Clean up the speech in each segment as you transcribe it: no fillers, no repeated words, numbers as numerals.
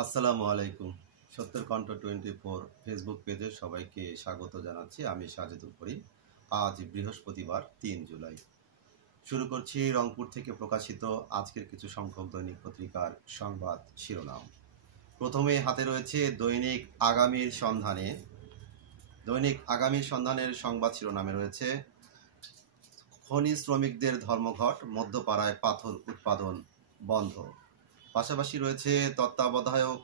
আসসালামু আলাইকুম। সত্যের কণ্ঠ 24 ফেসবুক পেজে সবাইকে স্বাগত জানাচ্ছি। আমি সাজেদুল করিম। আজ বৃহস্পতিবার ৩ জুলাই। শুরু করছি রংপুর থেকে প্রকাশিত আজকের কিছু সংখ্যক দৈনিক পত্রিকার সংবাদ শিরোনাম। প্রথমে হাতে রয়েছে দৈনিক আগামীর সন্ধানে। দৈনিক আগামীর সন্ধানের সংবাদ শিরোনামে রয়েছে খনি শ্রমিকদের ধর্মঘট, মধ্যপাড়ায় পাথর উৎপাদন বন্ধ। পাশাপাশি রয়েছে তত্ত্বাবধায়ক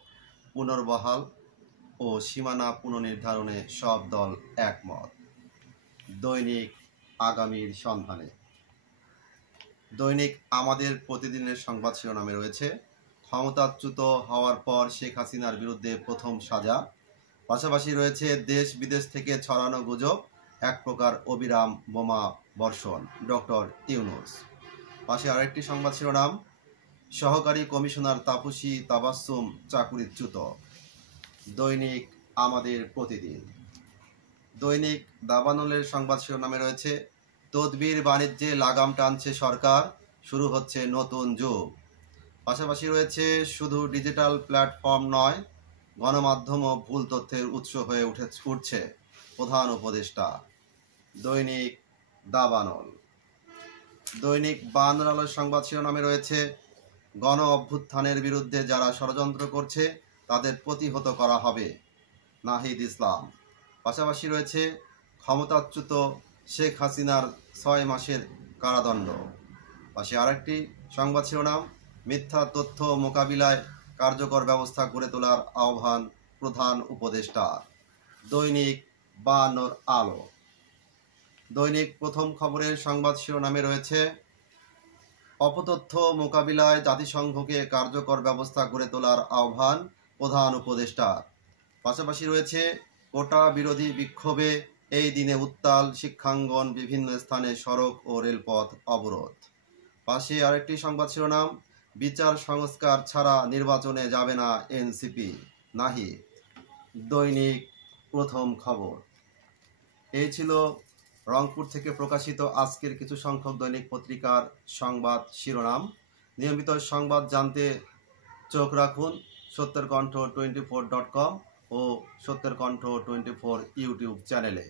পুনর্বহাল ও সীমানা পুনর্নির্ধারণে সব দল একমত। দৈনিক আগামীর সন্ধানে। দৈনিক আমাদের প্রতিদিনের সংবাদ শিরোনামে রয়েছে ক্ষমতাচ্যুত হওয়ার পর শেখ হাসিনার বিরুদ্ধে প্রথম সাজা। পাশাপাশি রয়েছে দেশ বিদেশ থেকে ছড়ানো গুজব, এক প্রকার অবিরাম বোমা বর্ষণ, ডক্টর ইউনূস। পাশে আরেকটি সংবাদ শিরোনাম সহকারী কমিশনার তাপসী তাবাসসুম চাকুরিচ্যুত। দৈনিক আমাদের প্রতিদিন। দৈনিক দাবানলের সংবাদ শিরোনামে রয়েছে তদবির বাণিজ্যে লাগাম টানছে সরকার, শুরু হচ্ছে নতুন যুগ। পাশাপাশি রয়েছে শুধু ডিজিটাল প্ল্যাটফর্ম নয়, গণমাধ্যমও ভুল তথ্যের উৎস হয়ে উঠছে প্রধান উপদেষ্টা। দৈনিক দাবানল। দৈনিক বায়ান্নর আলোর সংবাদ শিরোনামে রয়েছে গণ অভ্যুত্থানের বিরুদ্ধে যারা ষড়যন্ত্র করছে তাদের প্রতিহত করা হবে, নাহিদ ইসলাম। পাশাপাশি রয়েছে ক্ষমতাচ্যুত শেখ হাসিনার 6 মাসের কারাদণ্ড। পাশে আরেকটি সংবাদ শিরোনাম মিথ্যা তথ্য মোকাবিলায় কার্যকর ব্যবস্থা গড়ে তোলার আহ্বান প্রধান উপদেষ্টা। দৈনিক বায়ান্নর আলো। দৈনিক প্রথম খবরের সংবাদ শিরোনামে রয়েছে অপতথ্য মোকাবিলায় জাতিসংঘকে কার্যকর ব্যবস্থা গড়ে তোলার আহ্বান প্রধান উপদেষ্টার। পাশাপাশি রয়েছে কোটা বিরোধী বিক্ষোভে এই দিনে উত্তাল শিক্ষাঙ্গন, বিভিন্ন স্থানে সড়ক ও রেলপথ অবরোধ। পাশে আরেকটি সংবাদ শিরোনাম বিচার সংস্কার ছাড়া নির্বাচনে যাবে না এনসিপি, নাহিদ। দৈনিক প্রথম খবর। এই ছিল রংপুর থেকে প্রকাশিত আজকের কিছু সংখ্যক দৈনিক পত্রিকার সংবাদ শিরোনাম। নিয়মিত সংবাদ জানতে চোখ রাখুন সত্যের কণ্ঠ 24.com ও সত্যের কণ্ঠ 24 ইউটিউব চ্যানেলে।